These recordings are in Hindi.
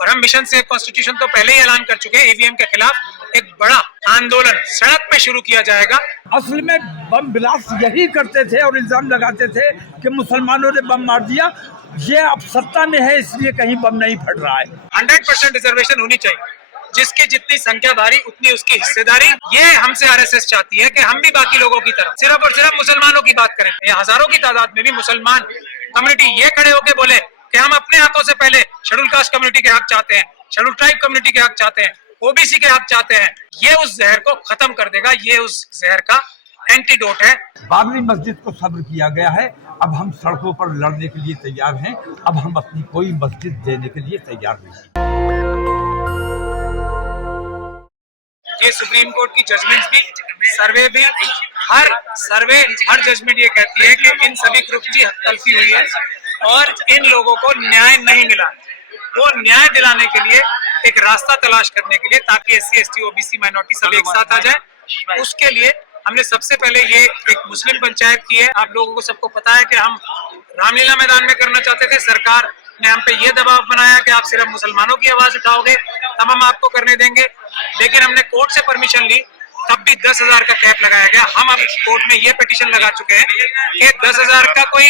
और हम मिशन सेव कॉन्स्टिट्यूशन तो पहले ही ऐलान कर चुके हैं, ईवीएम के खिलाफ एक बड़ा आंदोलन सड़क पे शुरू किया जाएगा। असल में बम ब्लास्ट यही करते थे और इल्जाम लगाते थे कि मुसलमानों ने बम मार दिया। ये अब सत्ता में है इसलिए कहीं बम नहीं फट रहा है। 100% रिजर्वेशन होनी चाहिए, जिसकी जितनी संख्या भारी उतनी उसकी हिस्सेदारी। ये हमसे आरएसएस चाहती है कि हम भी बाकी लोगों की तरह सिर्फ और सिर्फ मुसलमानों की बात करें। ये हजारों की तादाद में भी मुसलमान कम्युनिटी ये खड़े होके बोले कि हम अपने हकों से पहले शेड्यूल कास्ट कम्युनिटी के हक चाहते हैं, शेड्यूल ट्राइब कम्युनिटी के हक चाहते हैं, ओबीसी के हक चाहते हैं। ये उस जहर को खत्म कर देगा, ये उस जहर का एंटीडोट है। बाबरी मस्जिद को सब्र किया गया है, अब हम सड़कों पर लड़ने के लिए तैयार हैं। अब हम अपनी कोई मस्जिद देने के लिए तैयार नहीं। ये सुप्रीम कोर्ट की जजमेंट्स भी, सर्वे भी, हर जजमेंट ये कहती है कि इन सभी ग्रुप की हक तलफी हुई है और इन लोगों को न्याय नहीं मिला। वो न्याय दिलाने के लिए एक रास्ता तलाश करने के लिए, ताकि एससी एसटी ओबीसी माइनॉरिटी सब एक साथ आ जाए, उसके लिए हमने सबसे पहले ये एक मुस्लिम पंचायत की है। आप लोगों को सबको पता है कि हम रामलीला मैदान में करना चाहते थे, सरकार ने हम पे ये दबाव बनाया कि आप सिर्फ मुसलमानों की आवाज उठाओगे तब हम आपको करने देंगे। लेकिन हमने कोर्ट से परमिशन ली, तब भी 10,000 का कैप लगाया गया। हम अब कोर्ट में ये पिटीशन लगा चुके हैं कि 10,000 का कोई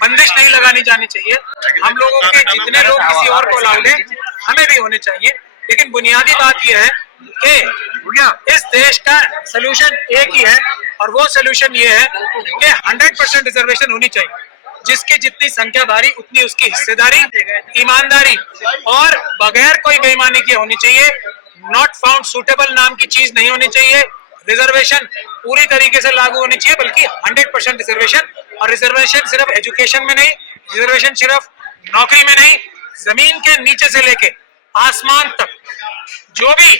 बंदिश नहीं लगानी जानी चाहिए। हम लोगों के जितने लोग किसी और को अलाउड है, हमें भी होने चाहिए। लेकिन बुनियादी बात यह है कि इस देश का सोल्यूशन एक ही है, और वो सोल्यूशन ये है कि 100% रिजर्वेशन होनी चाहिए, जिसकी जितनी संख्या भारी उतनी उसकी हिस्सेदारी, ईमानदारी और बगैर कोई बेईमानी के होनी चाहिए। नॉट फाउंड सुटेबल नाम की चीज नहीं होनी चाहिए। रिजर्वेशन पूरी तरीके से लागू होनी चाहिए, बल्कि 100% रिजर्वेशन। और रिजर्वेशन सिर्फ एजुकेशन में नहीं, रिजर्वेशन सिर्फ नौकरी में नहीं, जमीन के नीचे से लेके आसमान तक जो भी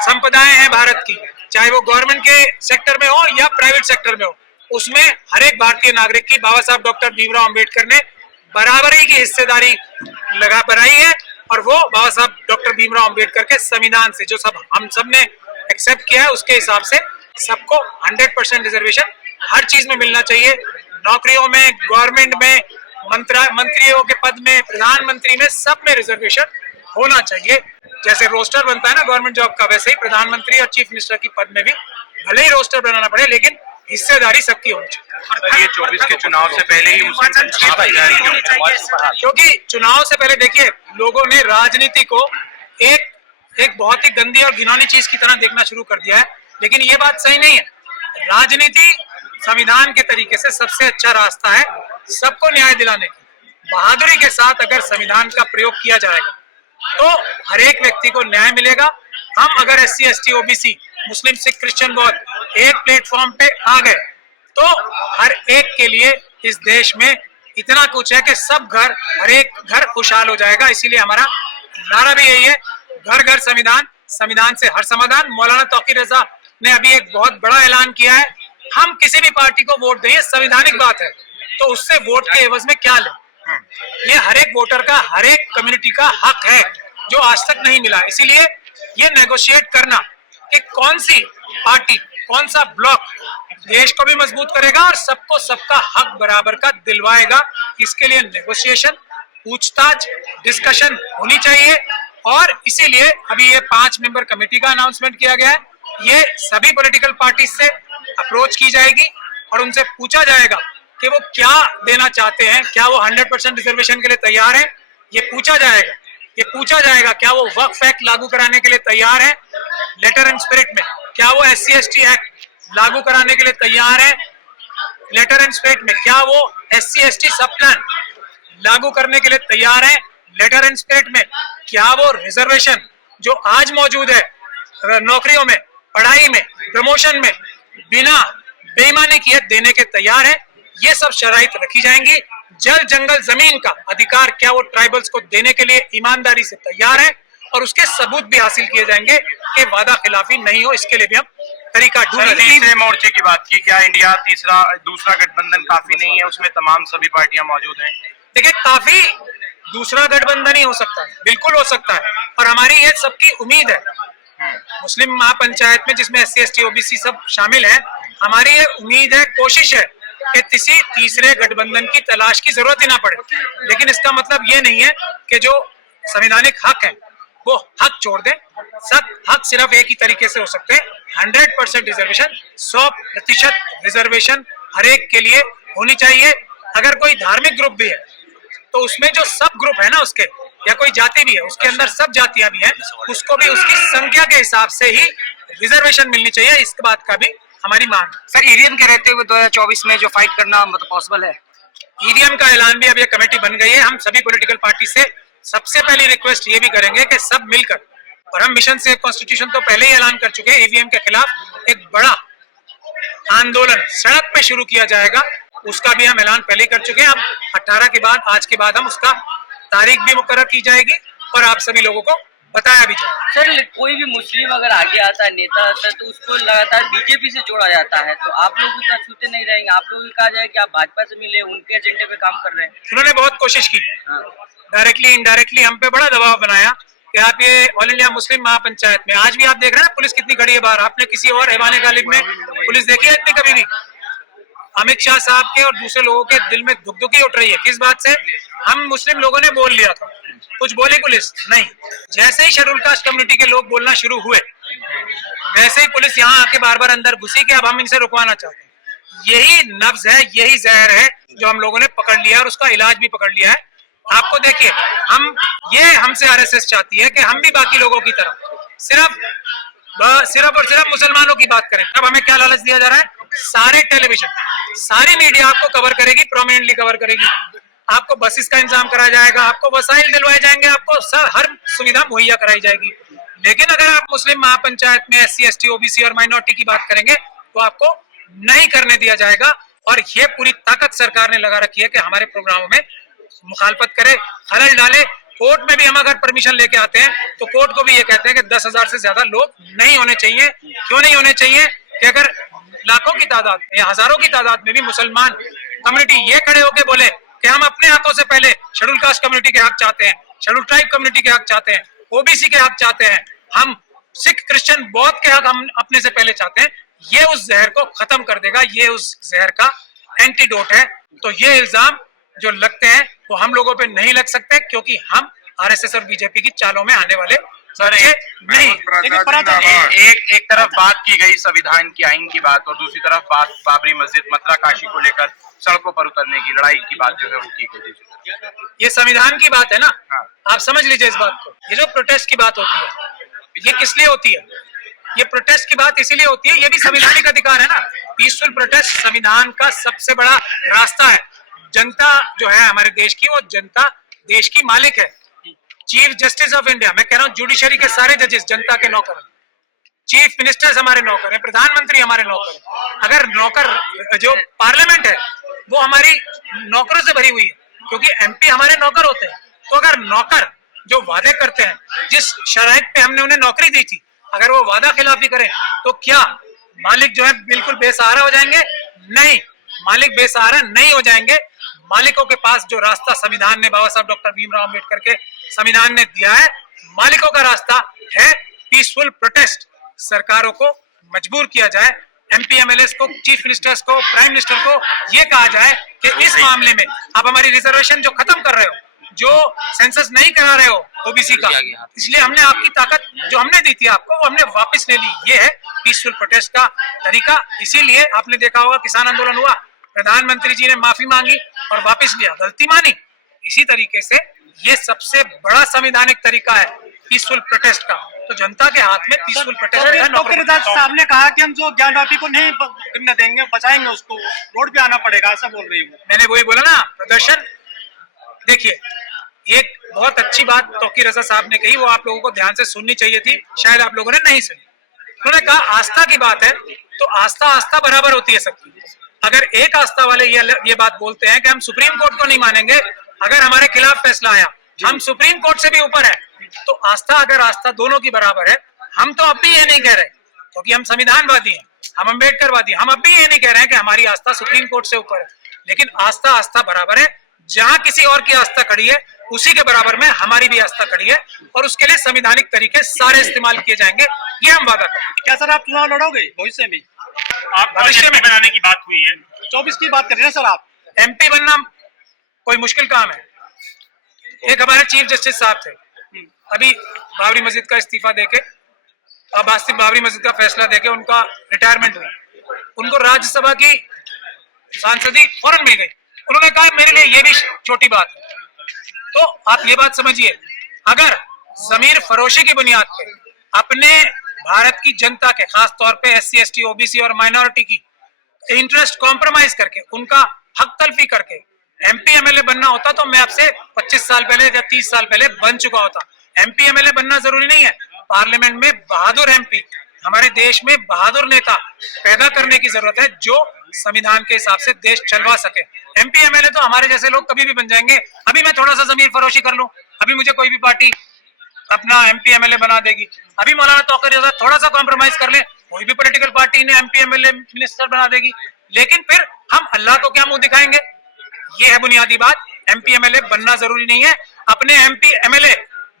संपदाएं हैं भारत की, चाहे वो गवर्नमेंट के सेक्टर में हो या प्राइवेट सेक्टर में हो, उसमें हर एक भारतीय नागरिक की बाबा साहब डॉक्टर भीमराव अंबेडकर ने बराबरी की हिस्सेदारी बनाई है। और वो बाबा साहब डॉक्टर भीमराव अंबेडकर के संविधान से, जो हम सब ने एक्सेप्ट किया है, उसके हिसाब से सबको 100% रिजर्वेशन हर चीज में मिलना चाहिए। नौकरियों में, गवर्नमेंट में, मंत्रियों के पद में, प्रधानमंत्री में, सब में रिजर्वेशन होना चाहिए। जैसे रोस्टर बनता है ना गवर्नमेंट जॉब का, वैसे ही प्रधानमंत्री और चीफ मिनिस्टर की पद में भी भले ही रोस्टर बनाना पड़े, लेकिन हिस्सेदारी सबकी होनी चाहिए। ये 24 के चुनाव से पहले ही क्योंकि चुनाव से पहले देखिए, लोगों ने राजनीति को एक बहुत ही गंदी और घिनौनी चीज की तरह देखना शुरू कर दिया है। लेकिन ये बात सही नहीं है। राजनीति संविधान के तरीके से सबसे अच्छा रास्ता है सबको न्याय दिलाने की। बहादुरी के साथ अगर संविधान का प्रयोग किया जाएगा तो हर एक व्यक्ति को न्याय मिलेगा। हम अगर एससी एसटी ओबीसी, मुस्लिम सिख क्रिश्चियन बौद्ध एक प्लेटफॉर्म पे आ गए तो हर एक के लिए इस देश में इतना कुछ है कि हर एक घर खुशहाल हो जाएगा। इसीलिए हमारा नारा भी यही है, घर घर संविधान, संविधान से हर समाधान। मौलाना तौकीर रजा ने अभी एक बहुत बड़ा ऐलान किया है, हम किसी भी पार्टी को वोट दें, संवैधानिक बात है, तो उससे वोट के एवज में क्या लें। ये हर एक वोटर का, हर एक कम्युनिटी का हक है, जो आज तक नहीं मिला। इसीलिए ये नेगोशिएट करना कि कौन सी पार्टी, कौन सा ब्लॉक देश को भी मजबूत करेगा और सबको सबका हक बराबर का दिलवाएगा, इसके लिए नेगोशिएशन, पूछताछ, डिस्कशन होनी चाहिए। और इसीलिए अभी ये 5 मेंबर कमेटी का अनाउंसमेंट किया गया है। ये सभी पॉलिटिकल पार्टी से अप्रोच की जाएगी और उनसे पूछा जाएगा कि वो क्या देना चाहते हैं, क्या वो 100% रिजर्वेशन के लिए तैयार है। ये पूछा जाएगा क्या वो वक्फ एक्ट लागू कराने के लिए तैयार है लेटर एंड स्पिरिट में, क्या वो SC ST एक्ट लागू कराने के लिए तैयार है लेटर एंड स्पिरिट में, क्या वो SC ST सब प्लान लागू करने के लिए तैयार है लेटर एंड स्पिरिट में, क्या वो रिजर्वेशन जो आज मौजूद है नौकरियों में, पढ़ाई में, प्रमोशन में, बिना बेईमानी किए देने के तैयार है। ये सब शराइत रखी जाएंगी। जल जंगल जमीन का अधिकार क्या वो ट्राइबल्स को देने के लिए ईमानदारी से तैयार है, और उसके सबूत भी हासिल किए जाएंगे कि वादा खिलाफी नहीं हो। इसके लिए भी हम तरीका ढूंढेंगे। तीसरे मोर्चे की बात की, क्या इंडिया दूसरा गठबंधन काफी नहीं है, उसमें तमाम सभी पार्टियां मौजूद हैं? देखिए, काफी दूसरा गठबंधन ही हो सकता है, बिल्कुल हो सकता है, और हमारी ये सबकी उम्मीद है। मुस्लिम महापंचायत में जिसमें SC ST OBC सब शामिल है, हमारी ये उम्मीद है, कोशिश है कि किसी तीसरे गठबंधन की तलाश की जरूरत ही ना पड़े। लेकिन इसका मतलब ये नहीं है कि जो संवैधानिक हक है वो हक छोड़ दें। सब हक सिर्फ एक ही तरीके से हो सकते हैं, 100% रिजर्वेशन, 100% रिजर्वेशन हर एक के लिए होनी चाहिए। अगर कोई धार्मिक ग्रुप भी है तो उसमें जो सब ग्रुप है ना उसके, या कोई जाति भी है उसके अंदर सब जातियां भी हैं, उसको भी उसकी संख्या के हिसाब से ही रिजर्वेशन मिलनी चाहिए। इस बात का भी हमारी मांग। सर ईवीएम के रहते हुए 2024 में जो फाइट करना मतलब पॉसिबल है? ईवीएम का ऐलान भी अब ये कमेटी बन गई है। हम सभी पॉलिटिकल पार्टी से सबसे पहली रिक्वेस्ट ये भी करेंगे कि सब मिलकर, और हम मिशन से कॉन्स्टिट्यूशन तो पहले ही ऐलान कर चुके हैं, ईवीएम के खिलाफ एक बड़ा आंदोलन सड़क पे शुरू किया जाएगा, उसका भी हम ऐलान पहले ही कर चुके हैं। अब 18 के बाद, आज के बाद हम उसका तारीख भी मुकर्रर की जाएगी और आप सभी लोगों को बताया भी जाएगा। सर कोई भी मुस्लिम अगर आगे आता है, नेता आता है, तो उसको लगातार बीजेपी से जोड़ा जाता है, तो आप लोग भी तो छूते नहीं रहेंगे? आप लोग भी कहा जाए कि आप भाजपा से मिले, उनके एजेंडे पे काम कर रहे हैं। उन्होंने बहुत कोशिश की, डायरेक्टली इनडायरेक्टली हम पे बड़ा दबाव बनाया कि आप ये ऑल इंडिया मुस्लिम महापंचायत में, आज भी आप देख रहे हैं ना पुलिस कितनी खड़ी है बाहर। आपने किसी और ऐवान गालिब में पुलिस देखी है इतनी कभी भी? अमित शाह साहब के और दूसरे लोगों के दिल में दुखदुखी उठ रही है। किस बात से? हम मुस्लिम लोगों ने बोल लिया था, कुछ बोले पुलिस नहीं। जैसे ही शेड्यूल कास्ट कम्युनिटी के लोग बोलना शुरू हुए, वैसे ही पुलिस यहाँ आके बार बार अंदर घुसी कि अब हम इनसे रुकवाना चाहते हैं। यही नब्ज है, यही जहर है जो हम लोगों ने पकड़ लिया है और उसका इलाज भी पकड़ लिया है। आपको देखिए, हमसे आरएसएस चाहती है कि हम भी बाकी लोगों की तरह सिर्फ और सिर्फ मुसलमानों की बात करें। अब हमें क्या लालच दिया जा रहा है? सारे टेलीविजन, सारी मीडिया आपको कवर करेगी, प्रोमिनेंटली कवर करेगी, आपको बसेस का इंतजाम कराया जाएगा, आपको वसाइल दिलवाए जाएंगे, आपको हर सुविधा मुहैया कराई जाएगी। लेकिन अगर आप मुस्लिम महापंचायत में SC, ST, OBC और माइनॉरिटी की बात करेंगे तो आपको नहीं करने दिया जाएगा। और ये पूरी ताकत सरकार ने लगा रखी है कि हमारे प्रोग्रामों में मुखालफत करे, खलल डाले। कोर्ट में भी हम अगर परमिशन लेके आते हैं तो कोर्ट को भी ये कहते हैं कि 10,000 से ज्यादा लोग नहीं होने चाहिए। क्यों नहीं होने चाहिए? कि अगर लाखों की तादाद या हजारों की तादाद में भी मुसलमान कम्युनिटी ये खड़े होके बोले कि हम अपने हकों से पहले शेड्यूल कास्ट कम्युनिटी के हक चाहते हैं, शेड्यूल ट्राइब कम्युनिटी के हक चाहते हैं, OBC के हक चाहते हैं, हम सिख, क्रिश्चियन, बौद्ध के हक हम अपने से पहले चाहते हैं, ये उस जहर को खत्म कर देगा, ये उस जहर का एंटीडोट है। तो ये इल्जाम जो लगते हैं वो हम लोगों पे नहीं लग सकते, क्योंकि हम RSS और बीजेपी की चालों में आने वाले नहीं। एक तरफ बात की गई संविधान की, आइन की बात, और दूसरी तरफ बात बाबरी मस्जिद, मथुरा काशी को लेकर सड़कों पर उतरने की लड़ाई की बात जो है वो की गई। ये संविधान की बात है ना, आप समझ लीजिए इस बात को। ये जो प्रोटेस्ट की बात होती है, ये किस लिए होती है? ये प्रोटेस्ट की बात इसीलिए होती है, ये भी संवैधानिक अधिकार है ना। पीसफुल प्रोटेस्ट संविधान का सबसे बड़ा रास्ता है। जनता जो है हमारे देश की, वो जनता देश की मालिक है। चीफ जस्टिस ऑफ इंडिया, मैं कह रहा हूँ जुडिशरी के सारे जजेस जनता के नौकर हैं, चीफ मिनिस्टर्स हमारे नौकर हैं, प्रधानमंत्री हमारे नौकर हैं। अगर नौकर जो पार्लियामेंट है वो हमारी नौकरों से भरी हुई है, क्योंकि MP हमारे नौकर होते हैं। तो अगर नौकर जो वादे करते हैं, जिस शराइत पे हमने उन्हें नौकरी दी थी, अगर वो वादा खिलाफी करें तो क्या मालिक जो है बिल्कुल बेसहारा हो जाएंगे? नहीं, मालिक बेसहारा नहीं हो जाएंगे। मालिकों के पास जो रास्ता संविधान ने, बाबा साहब डॉक्टर भीमराव अम्बेडकर के संविधान ने दिया है, मालिकों का रास्ता है पीसफुल प्रोटेस्ट। सरकारों को मजबूर किया जाए, MP MLAs को, चीफ मिनिस्टर्स को, प्राइम मिनिस्टर को ये कहा जाए कि इस मामले में आप हमारी रिजर्वेशन जो खत्म कर रहे हो, जो सेंसस नहीं करा रहे हो OBC का, इसलिए हमने आपकी ताकत जो हमने दी थी आपको वो हमने वापस ले ली। ये है पीसफुल प्रोटेस्ट का तरीका। इसीलिए आपने देखा होगा किसान आंदोलन हुआ, प्रधानमंत्री जी ने माफी मांगी और वापस लिया, गलती मानी। इसी तरीके से ये सबसे बड़ा संवैधानिक तरीका है पीसफुल प्रोटेस्ट का। तो जनता के हाथ में पीसफुल प्रोटेस्ट। साहब ने कहा कि हम जो ज्ञान व्यापी को नहीं करने देंगे, बचाएंगे, उसको रोड पे आना पड़ेगा, ऐसा बोल रही हूँ। मैंने वही बोला ना, प्रदर्शन। देखिए, एक बहुत अच्छी बात तौकीर रजा साहब ने कही, वो आप लोगों को ध्यान से सुननी चाहिए थी, शायद आप लोगों ने नहीं सुनी। उन्होंने कहा आस्था की बात है तो आस्था बराबर होती है सबकी। अगर एक आस्था वाले ये बात बोलते हैं कि हम सुप्रीम कोर्ट को नहीं मानेंगे, अगर हमारे खिलाफ फैसला आया, हम सुप्रीम कोर्ट से भी ऊपर है, तो अगर आस्था दोनों की बराबर है, हम तो अब भी ये नहीं कह रहे, क्योंकि हम संविधानवादी हैं, हम अम्बेडकरवादी, हम अब भी ये नहीं कह रहे हैं कि हमारी आस्था सुप्रीम कोर्ट से ऊपर है, लेकिन आस्था बराबर है। जहां किसी और की आस्था खड़ी है, उसी के बराबर में हमारी भी आस्था खड़ी है, और उसके लिए संवैधानिक तरीके सारे इस्तेमाल किए जाएंगे, ये हम वादा करें। क्या सर आप चुनाव लड़ोगे भविष्य में? आप भविष्य में बनाने की बात हुई है, 24 की बात कर रहे हैं सर आप। MP बनना कोई मुश्किल काम है? एक हमारे चीफ जस्टिस साहब थे, अभी बाबरी मस्जिद का इस्तीफा देके, अब बाबरी मस्जिद का फैसला देके उनका रिटायरमेंट हुआ, उनको राज्यसभा की सांसदी फौरन मिल गई। उन्होंने कहा मेरे लिए ये भी छोटी बात है। तो आप ये बात समझिए, अगर जमीर फरोशी की बुनियाद पे अपने भारत की जनता के, खास तौर पे SC ST OBC और माइनॉरिटी की इंटरेस्ट कॉम्प्रोमाइज करके, उनका हक तलफी करके MP MLA बनना होता तो मैं आपसे 25 साल पहले या 30 साल पहले बन चुका होता। MP MLA बनना जरूरी नहीं है, पार्लियामेंट में बहादुर MP, हमारे देश में बहादुर नेता पैदा करने की जरूरत है जो संविधान के हिसाब से देश चलवा सके। MP MLA तो हमारे जैसे लोग कभी भी बन जाएंगे। अभी मैं थोड़ा सा जमीर फरोशी कर लूं, अभी मुझे कोई भी पार्टी अपना MP MLA बना देगी। अभी मौलाना तौकीर रज़ा थोड़ा सा कॉम्प्रोमाइज कर ले, कोई भी पॉलिटिकल पार्टी ने MP MLA मिनिस्टर बना देगी। लेकिन फिर हम अल्लाह को क्या मुंह दिखाएंगे? ये है बुनियादी बात। MP MLA बनना जरूरी नहीं है, अपने MP MLA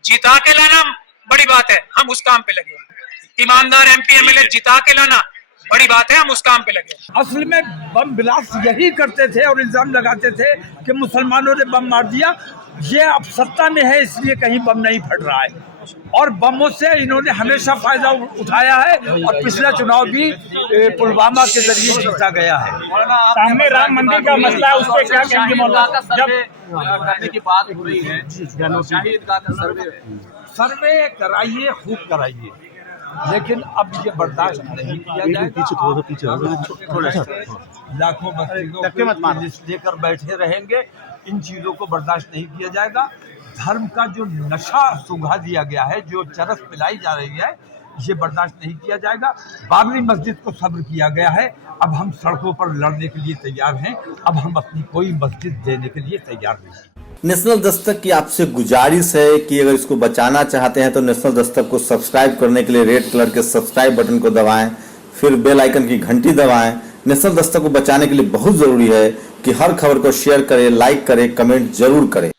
जिता के लाना बड़ी बात है, हम उस काम पे लगे। ईमानदार MP MLA जिता के लाना बड़ी बात है, हम उस काम पे लगे। असल में बम ब्लास्ट यही करते थे और इल्जाम लगाते थे कि मुसलमानों ने बम मार दिया। ये अब सत्ता में है इसलिए कहीं बम नहीं फट रहा है, और बमों से इन्होंने हमेशा फायदा उठाया है, और पिछला चुनाव भी पुलवामा के जरिए जीता गया है। सामने राम मंदिर का मसला है, उस पर क्या कहेंगे मौलाना? जब करने की बात हो रही है, शाही ईदगाह का सर्वे कराइए, खूब कराइए, लेकिन अब ये बर्दाश्त नहीं किया जाएगा। लाखों बच्चे लेकर बैठे रहेंगे, इन चीजों को बर्दाश्त नहीं किया जाएगा। धर्म का जो नशा सुंघा दिया गया है, जो चरस पिलाई जा रही है, ये बर्दाश्त नहीं किया जाएगा। बाबरी मस्जिद को सब्र किया गया है, अब हम सड़कों पर लड़ने के लिए तैयार हैं। अब हम अपनी कोई मस्जिद देने के लिए तैयार नहीं। नेशनल दस्तक की आपसे गुजारिश है कि अगर इसको बचाना चाहते हैं तो नेशनल दस्तक को सब्सक्राइब करने के लिए रेड कलर के सब्सक्राइब बटन को दबाएं, फिर बेल आइकन की घंटी दबाएं। नेशनल दस्तक को बचाने के लिए बहुत जरूरी है कि हर खबर को शेयर करें, लाइक करें, कमेंट जरूर करें।